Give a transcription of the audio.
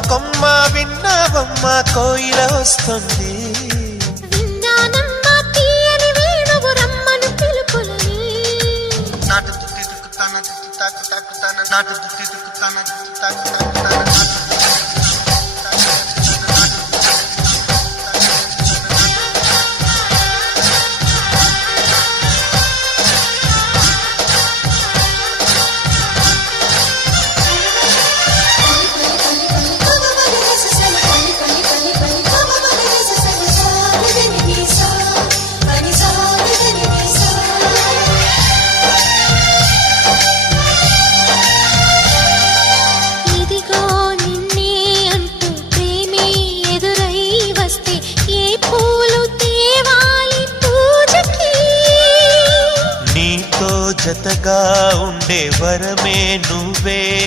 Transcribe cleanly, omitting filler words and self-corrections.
కొమ్మ విన్నావమ్మ కోయిల వస్తుంది. నాటు దుత్తి దుక్కుతాను దుత్తి తాకు తాకుతాను నాటు దుత్తి దుక్కుతాను దుత్తి తాకు తాకుతాను. జతగా ఉండే వరమే నువ్వే.